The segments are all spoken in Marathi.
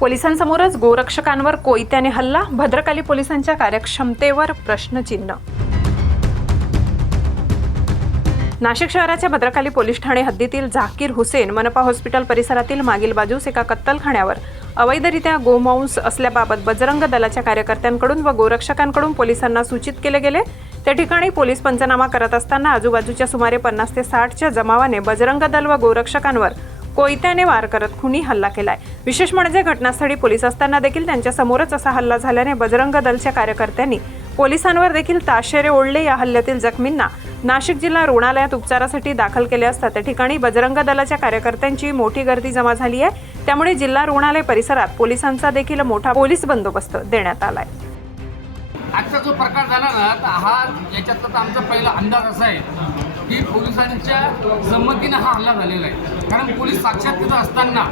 पोलिसांसमोरच गोरक्षकांवर कोयत्याने हल्ला? भद्रकाली पोलिसांच्या कार्यक्षमतेवर प्रश्नचिन्ह नाशिक शहराच्या भद्रकाली पोलीस ठाणे हद्दीतील झाकीर हुसेन मनपा हॉस्पिटल परिसरातील मागील बाजूस एका कत्तलखान्यावर अवैधरित्या गोमांस असल्याबाबत बजरंग दलाच्या कार्यकर्त्यांकडून व गोरक्षकांकडून पोलिसांना सूचित केले गेले. त्या ठिकाणी पोलीस पंचनामा करत असताना आजूबाजूच्या सुमारे पन्नास ते साठच्या जमावाने बजरंग दल व गोरक्षकांवर कोयत्याने वार करत खुनी हल्ला केलाय. विशेष म्हणजे घटनास्थळी पोलीस असताना देखील त्यांच्या समोरच असा हल्ला झाल्याने बजरंग दलच्या कार्यकर्त्यांनी पोलिसांवर देखील ताशेरे ओढले या हल्ल्यातील जखमींना नाशिक जिल्हा रुग्णालयात उपचारासाठी दाखल केले असता त्या ठिकाणी बजरंग दलाच्या कार्यकर्त्यांची मोठी गर्दी जमा झाली आहे. त्यामुळे जिल्हा रुग्णालय परिसरात पोलिसांचा देखील मोठा पोलीस बंदोबस्त देण्यात आलाय. आजचा जो प्रकार झाला ना तर हा याच्यातला तर आमचा पहिला अंदाज असा आहे की पोलिसांच्या संमतीनं हा हल्ला झालेला आहे. कारण पोलीस साक्षात तिथं असताना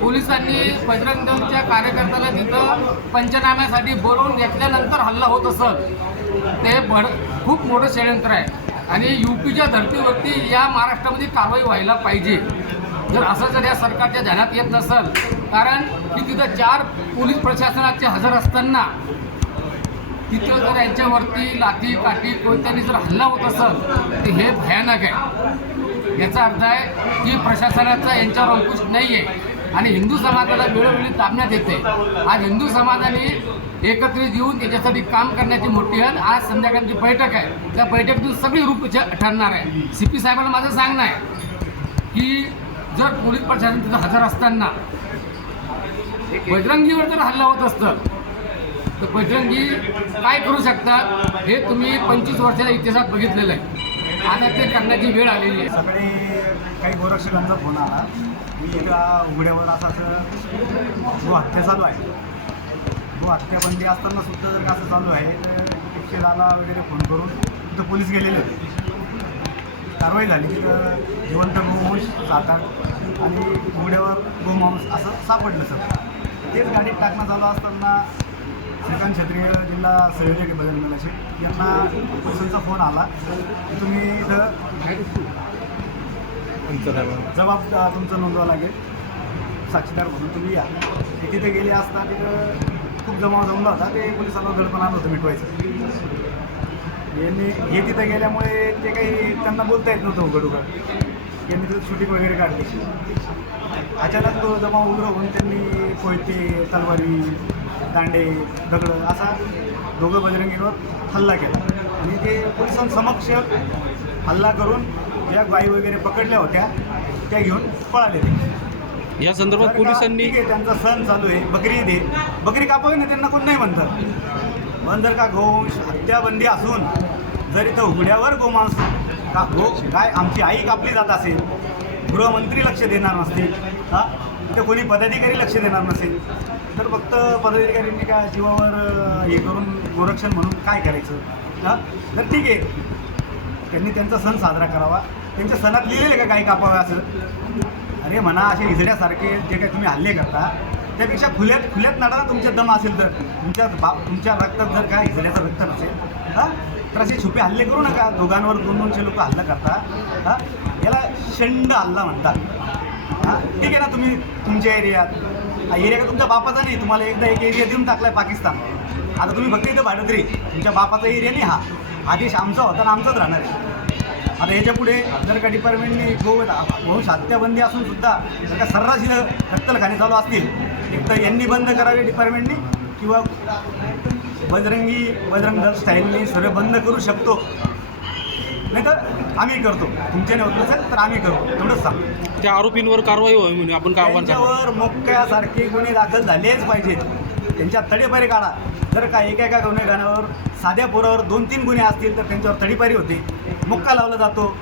पोलिसांनी बजरंग दलच्या कार्यकर्त्याला तिथं पंचनाम्यासाठी बोलवून घेतल्यानंतर हल्ला होत असत. ते भड खूप मोठं षडयंत्र आहे. आणि यू पीच्या धर्तीवरती या महाराष्ट्रामध्ये कारवाई व्हायला पाहिजे. जर असं जर या सरकारच्या ध्यानात येत नसेल कारण की तिथं चार पोलीस प्रशासनाचे हजर असताना तिथं जर यांच्यावरती लाठी काठी कोणत्याने जर हल्ला होत असेल तर हे भयानक आहे. याचा अर्थ आहे की प्रशासनाचा यांच्यावर अंकुश नाही आहे आणि हिंदू समाजाला वेळोवेळी दाबण्यात येते. आज हिंदू समाजाने एकत्रित येऊन त्याच्यासाठी काम करण्याची मोठी हल आज संध्याकाळची बैठक आहे. त्या बैठकीतून सगळी रूप ठरणार आहे. सी पी साहेबांना माझं सांगणं आहे की जर पोलीस प्रशासन तिथं हजर असताना बजरंगीवर जर हल्ला होत असतं तर बजरंगी काय करू शकतात हे तुम्ही पंचवीस वर्षाच्या इतिहासात बघितलेलं आहे. आता ते करण्याची वेळ आलेली आहे. सकाळी काही गोरक्षकांचा फोन आला. मी एका उघड्यावर असं जो हत्या चालू आहे जो हत्याबंदी असताना सुद्धा जर का असं चालू आहे तर एकशे दहाला वगैरे फोन करून तिथं पोलीस गेलेले होते. कारवाई झाली. तिथं जिवंत गोमांस सात आठ आणि उघड्यावर गोमांस असं सापडलं सर तेच गाडीत टाकणं चालू असताना श्रीकांत क्षत्रिय जिल्हा सहयोजक बदलण्याचे यांना पोलिसांचा फोन आला. की तुम्ही इथं जबाब तुमचं नोंदवावं लागेल. साक्षीदार म्हणून तुम्ही या. ते तिथे गेले असता तिथं खूप जमाव जमला होता. ते पोलिसांना दडपण आणलं होतं मिटवायचं. यांनी हे तिथे गेल्यामुळे ते काही त्यांना बोलता येत नव्हतं उघड उघड. यांनी तिथं शूटिंग वगैरे काढली. अचानक तो जमाव उग्र होऊन त्यांनी कोयते तलवारी दांडे दगडं असा दोघं बजरंगीवर हल्ला केला. आणि ते पोलिसांसमक्ष हल्ला करून ज्या बाई वगैरे पकडल्या होत्या त्या घेऊन पळाले ते. या संदर्भात का पोलिसांनी त्यांचा सण चालू आहे बकरी ईद आहे. बकरी कापावी ना त्यांना कोण नाही म्हणतं. पण जर का गोवंश हत्याबंदी असून जर इथं उघड्यावर गोमांस का गो काय आमची आई कापली जात असेल गृहमंत्री लक्ष देणार नसतील हा? इथं कोणी पदाधिकारी लक्ष देणार नसेल. तर फक्त पदाधिकाऱ्यांनी काय जीवावर हे करून गोरक्षण म्हणून काय करायचं? हां? तर ठीक आहे. त्यांनी त्यांचा सण साजरा करावा. त्यांच्या सणात लिहिलेलं आहे का काही कापावे असं? अरे म्हणा असे इजड्यासारखे जे काही तुम्ही हल्ले करता त्यापेक्षा खुल्यात खुल्यात नाडाला तुमचे दम असेल तर. तुमच्या बा तुमच्या रक्तात जर काय इजड्याचं रक्त नसेल हां? तर असे छुपे हल्ले करू नका. दोघांवर दोन दोनशे लोक हल्ला करता हां? याला शंड हल्ला म्हणतात. ठीक आहे ना तुम्ही तुमच्या एरियात. हा एरिया का तुमच्या बापाचा नाही तुम्हाला एकदा एक एरिया देऊन टाकलाय पाकिस्तान. आता तुम्ही फक्त इथं भाडोत्री तुमच्या बापाचा एरिया नाही हा. आदेश आमचा होता आणि आमचाच राहणार आहे. आता याच्यापुढे जर का डिपार्टमेंटने गो हत्याबंदी असून सुद्धा जर का सर्रास इथं चालू असतील. एक तर यांनी बंद करावे डिपार्टमेंटनी किंवा बजरंगी बजरंग दल स्टाईलनी सर्व बंद करू शकतो. नाही तर आम्ही करतो. तुमच्याने होत नसेल तर आम्ही करू एवढंच सांगतो. त्या आरोपींवर कारवाई व्हावी म्हणून आपण काय आव्हान करणार? त्यांच्यावर मोक्यासारखे गुन्हे दाखल झालेच पाहिजेत. त्यांच्या तडीपारी काढा. जर का एका एका गुन्हेगारावर साध्या पोरावर दोन तीन गुन्हे असतील तर त्यांच्यावर तडीपारी होते. मोक्का लावला जातो.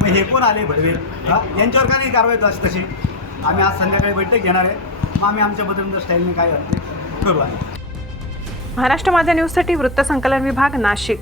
मग हे कोण आले भडवे? हा? यांच्यावर का नाही कारवाई अशी तशी? आम्ही आज संध्याकाळी बैठक घेणार आहे. मग आम्ही आमच्या बदलून स्टाईलने काय करते करू आहे महाराष्ट्र माझा न्यूजसाठी वृत्तसंकलन विभाग नाशिक.